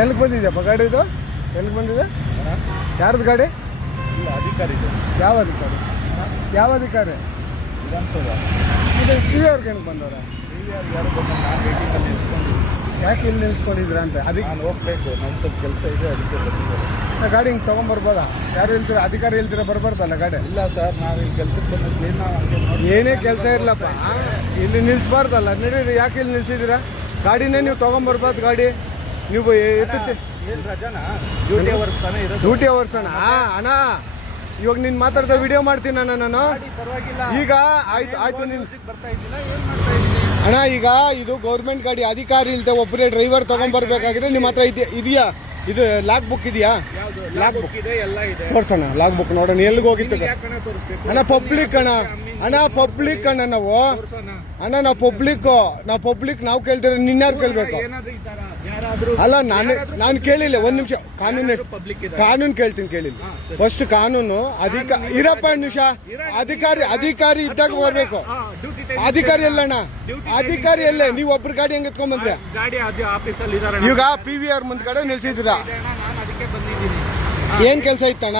ಎಲ್ಲಿಗೆ ಬಂದಿದೆಯಪ್ಪ ಗಾಡಿ ಇದು? ಎಲ್ಲಿಗೆ ಬಂದಿದೆ? ಯಾರ್ದು ಗಾಡಿ? ಇಲ್ಲ ಅಧಿಕಾರಿ ಇದೆ. ಯಾವ ಅಧಿಕಾರಿ? ಯಾವ ಅಧಿಕಾರಿ? ವಿಧಾನಸೌಧ. ಇದು ಟಿ ಅವ್ರಿಗೆ ಹೆಂಗೆ ಬಂದವ್ರೆ? ವಿ ಅವ್ರಿಗೆ ಯಾರು ಬಂದು ನಾನು ವೇಟಿಂಗಲ್ಲಿ ನಿಲ್ಸ್ಕೊಂಡಿದ್ದೀನಿ. ಯಾಕೆ ಇಲ್ಲಿ ನಿಲ್ಸ್ಕೊಂಡಿದ್ರ ಅಂತ? ಅದಕ್ಕೆ ನಾನು ಹೋಗ್ಬೇಕು ನನ್ನ ಸ್ವಲ್ಪ ಕೆಲಸ ಇದೆ ಅದಕ್ಕೆ ಬಂದಿದ್ದಾರೆ. ಗಾಡಿ ಹಿಂಗೆ ತೊಗೊಂಬರ್ಬೋದಾ? ಯಾರು ಹೇಳ್ತೀರ ಅಧಿಕಾರಿ ಹೇಳ್ತೀರ ಬರ್ಬಾರ್ದಲ್ಲ ಗಾಡಿ? ಇಲ್ಲ ಸರ್ ನಾವು ಇಲ್ಲಿ ಕೆಲಸಕ್ಕೆ ಬಂದಿದ್ವಿ ನಾವು ಏನೇ ಕೆಲಸ ಇರಲಪ್ಪ. ಇಲ್ಲಿ ನಿಲ್ಸ್ಬಾರ್ದಲ್ಲ ನಡೀರಿ ಯಾಕೆ ಇಲ್ಲಿ ನಿಲ್ಸಿದ್ದೀರಾ? ಗಾಡಿನೇ ನೀವು ತೊಗೊಂಬರ್ಬಾರ್ದು ಗಾಡಿ. ನೀವು ಡ್ಯೂಟಿ ಅವರ್ಸ್ ಅಣ್ಣ. ಅಣ್ಣ ಇವಾಗ ನೀನ್ ಮಾತಾಡ್ತಾ ವಿಡಿಯೋ ಮಾಡ್ತೀನಿ ಅಣ್ಣ ನಾನು. ಈಗ ಆಯ್ತು ಆಯ್ತು ನೀನು ಅಣ್ಣ ಈಗ ಇದು ಗೌರ್ಮೆಂಟ್ ಗಾಡಿ ಅಧಿಕಾರಿ ಇಲ್ದೆ ಒಬ್ಬರೇ ಡ್ರೈವರ್ ತಗೊಂಡ್ಬರ್ಬೇಕಾಗಿದೆ ನಿಮ್ಮ ಹತ್ರ ಇದೆಯಾ ಇದು ಲಾಕ್ ಬುಕ್ ಇದೆಯಾ ಲಾಕ್ ಬುಕ್ ತೋರ್ಸೋಣ ಲಾಗ್ ಬುಕ್ ನೋಡೋಣ ಎಲ್ಲಿಗೆ ಹೋಗಿತ್ತು ಅಣ್ಣ ಪಬ್ಲಿಕ್ ಅಣ್ಣ. ಅಣ್ಣ ಪಬ್ಲಿಕ್ ಅಣ್ಣ ನಾವು. ಅಣ್ಣ ನಾವು ಪಬ್ಲಿಕ್ ನಾವು ಪಬ್ಲಿಕ್ ನಾವು ಕೇಳ್ತಾರೆ ನಿನ್ನಾರು ಕೇಳ್ಬೇಕು? ಅಲ್ಲ ನಾನು ನಾನು ಕೇಳಿಲ್ಲ ಒಂದ್ ನಿಮಿಷ. ಕಾನೂನು ಕಾನೂನು ಕೇಳ್ತೀನಿ ಕೇಳಿಲ್ಲ. ಫಸ್ಟ್ ಕಾನೂನು. ಅಧಿಕ ಇರಪ್ಪ ಒಂದ್ ನಿಮಿಷ. ಅಧಿಕಾರಿ ಅಧಿಕಾರಿ ಇದ್ದಾಗ ಬರ್ಬೇಕು. ಅಧಿಕಾರಿ ಎಲ್ಲಣ್ಣ ಅಧಿಕಾರಿ ಎಲ್ಲೇ. ನೀವು ಒಬ್ರು ಗಾಡಿ ಹೆಂಗ್ ಎತ್ಕೊಂಡ್ ಬಂದ್ರೆ? ಈಗ ಪಿ ವಿ ಆರ್ ಮುಂದ್ಗಡೆ ನಿಲ್ಸಿದ್ದೀರಾ? ಏನ್ ಕೆಲಸ ಇತ್ತಣ್ಣ?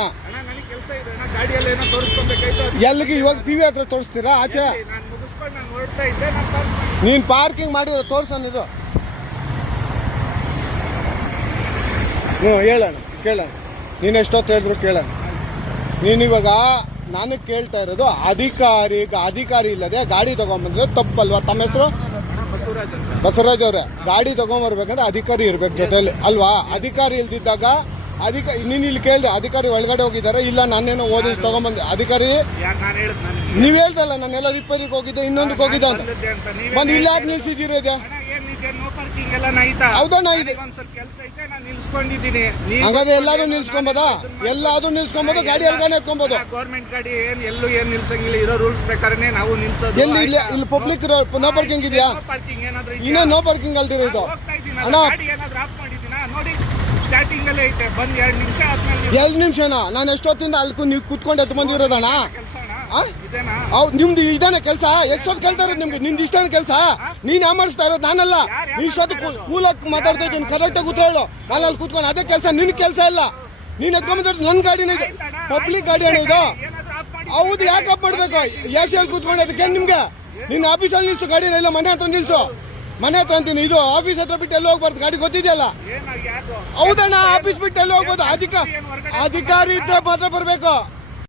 ಎಲ್ಲಿಗೆ? ಇವಾಗ ಪಿ ವಿ ಹತ್ರ ತೋರಿಸ್ತೀರಾ? ಆಚೆ? ನಾನು ಪಾರ್ಕಿಂಗ್ ಮಾಡಿದ್ರೆ ತೋರ್ಸೋಣ ಇದು. ಹ್ಞೂ ಹೇಳೋಣ ಕೇಳೋಣ ನೀನು ಎಷ್ಟೊತ್ತು ಹೇಳಿದ್ರು ಕೇಳೋಣ ನೀನಿವಾಗ ನಾನು ಕೇಳ್ತಾ ಇರೋದು ಅಧಿಕಾರಿ ಅಧಿಕಾರಿ ಇಲ್ಲದೆ ಗಾಡಿ ತಗೊಂಬಂದ್ರೆ ತಪ್ಪಲ್ವಾ? ತಮ್ಮ ಹೆಸರು? ಬಸವರಾಜ್ ಅವ್ರೆ. ಗಾಡಿ ತಗೊಂಬರ್ಬೇಕಂದ್ರೆ ಅಧಿಕಾರಿ ಇರ್ಬೇಕು ಜೊತೆಲಿ. ಅಲ್ವಾ? ಅಧಿಕಾರಿ ಇಲ್ದಿದ್ದಾಗ ಅಧಿಕ ನೀನು ಇಲ್ಲಿ ಕೇಳ್ದೆ ಅಧಿಕಾರಿ ಒಳಗಡೆ ಹೋಗಿದ್ದಾರೆ. ಇಲ್ಲ ನಾನೇನೋ ಓದಿ ತಗೊಂಬಂದೆ. ಅಧಿಕಾರಿ ನೀವ್ ಹೇಳ್ದಲ್ಲ ನಾನೆಲ್ಲ ರಿಪೇರಿಗೆ ಹೋಗಿದ್ದೆ ಇನ್ನೊಂದಕ್ಕೆ ಹೋಗಿದ್ದೆ ಅಂತ. ಬಂದು ಇಲ್ಲ ಯಾಕೆ ನಿಲ್ಸಿದ್ದೀರಿ ಇದೆ ಅಣ್ಣ ಏನಿದೆ ನೋ ಪಾರ್ಕಿಂಗ್ ಎಲ್ಲ ನೈತಾ? ಹೌದಣ್ಣ, ಇದೆ. ಹಂಗಾದ್ರೆ ಎಲ್ಲಾದ್ರೂ ನಿಲ್ಸ್ಕೊಂಬೋದಾ? ಎಲ್ಲಾದ್ರೂ ನಿಲ್ಸ್ಕೊಂಬೋದು ಗಾಡಿ ಎಲ್ಗಾನೆ ಎತ್ಕೊಂಬೋದು? ಗೌರ್ಮೆಂಟ್ ಗಾಡಿ ಏನ್ ಎಲ್ಲೂ ಏನ್ ನಿಲ್ಸಂಗಿಲ್ಲ. ಇರೋ ರೂಲ್ಸ್ ಪ್ರಕಾರನೇ ನಾವು ನಿಲ್ಸೋದು. ಎಲ್ಲಿ ಇಲ್ಲ ಇಲ್ಲಿ ಪಬ್ಲಿಕ್ ನೋ ಪಾರ್ಕಿಂಗ್ ಇದೆಯಾ? ಪಾರ್ಕಿಂಗ್ ಏನಾದ್ರೂ ಇದೆಯಾ? ಇನ್ನೂ ನೋ ಪಾರ್ಕಿಂಗ್ ಅಲ್ದಿರ ಇದು ಅಣ್ಣ. ಏನಾದ್ರೂ ಆಫ್ ಮಾಡಿದೀನಾ ನೋಡಿ. ಸ್ಟಾರ್ಟಿಂಗ್ ಅಲ್ಲೇ ಐತೆ. ಬಂದ್ ಎರಡ್ ನಿಮಿಷ ಆದ್ಮೇಲೆ ಎರಡು ನಿಮಿಷನ? ನಾನು ಎಷ್ಟೊತ್ತಿಂದ ಅಲ್ಲಿ ನೀವು ಕುತ್ಕೊಂಡು ಎತ್ತು ಬಂದಿರೋದಣ್ಣ ಕೆಲಸ ಇದೇನಾ? ಹೌದು ನಿಮ್ದು ಇದಾನೆ ಕೆಲಸ? ಎಷ್ಟೊತ್ತು ಕೇಳ್ತಾ ಇರೋದು ನಿಮ್ಗೆ ನಿಮ್ದು ಇಷ್ಟನೇ ಕೆಲಸ? ನೀನ್ ಅಮರ್ಸ್ತಾ ಇರೋದು ನಾನಲ್ಲ. ನೀನ್ ನೀ ಇಷ್ಟೊತ್ತು ಕೂಲಕ್ಕೆ ಮಾತಾಡ್ತಾ ಇದ್ದೀನಿ. ಕರೆಕ್ಟಾಗಿ ಕೂತ್ಕೊಳ್ಳು ನಾನು ಅಲ್ಲಿ ಕೂತ್ಕೊಂಡು ಅದೇ ಕೆಲಸ ನಿನ್ ಕೆಲಸ ಇಲ್ಲ. ನೀನ್ ಎತ್ಕೊಂಬಂದ್ರೆ ನನ್ನ ಗಾಡಿನ ಇದೆ. ಪಬ್ಲಿಕ್ ಗಾಡಿ ಅಣ್ಣ ಇದು ಹೌದು ಯಾಕೆ ಅಪ್ ಮಾಡ್ಬೇಕು? ಎ ಸಿ ಅಲ್ಲಿ ಕೂತ್ಕೊಂಡು ಅದಕ್ಕೆ ನಿಮ್ಗೆ? ನಿನ್ನ ಆಫೀಸಲ್ಲಿ ನಿಲ್ಸು ಗಾಡಿನ ಇಲ್ಲ ಮನೆ ಹತ್ರ ನಿಲ್ಸು. ಮನೆ ಹತ್ರ ಅಂತೀನಿ ಇದು ಆಫೀಸ್ ಹತ್ರ ಬಿಟ್ಟು ಎಲ್ಲಿ ಹೋಗ್ಬಾರ್ದು? ಗಾಡಿ ಗೊತ್ತಿದೆಯಲ್ಲ? ಹೌದಣ್ಣ ಆಫೀಸ್ ಬಿಟ್ಟು ಎಲ್ಲಿ ಹೋಗ್ಬೋದು? ಅಧಿಕ ಅಧಿಕಾರಿ ಇದ್ರೆ ಮಾತ್ರ ಬರ್ಬೇಕು.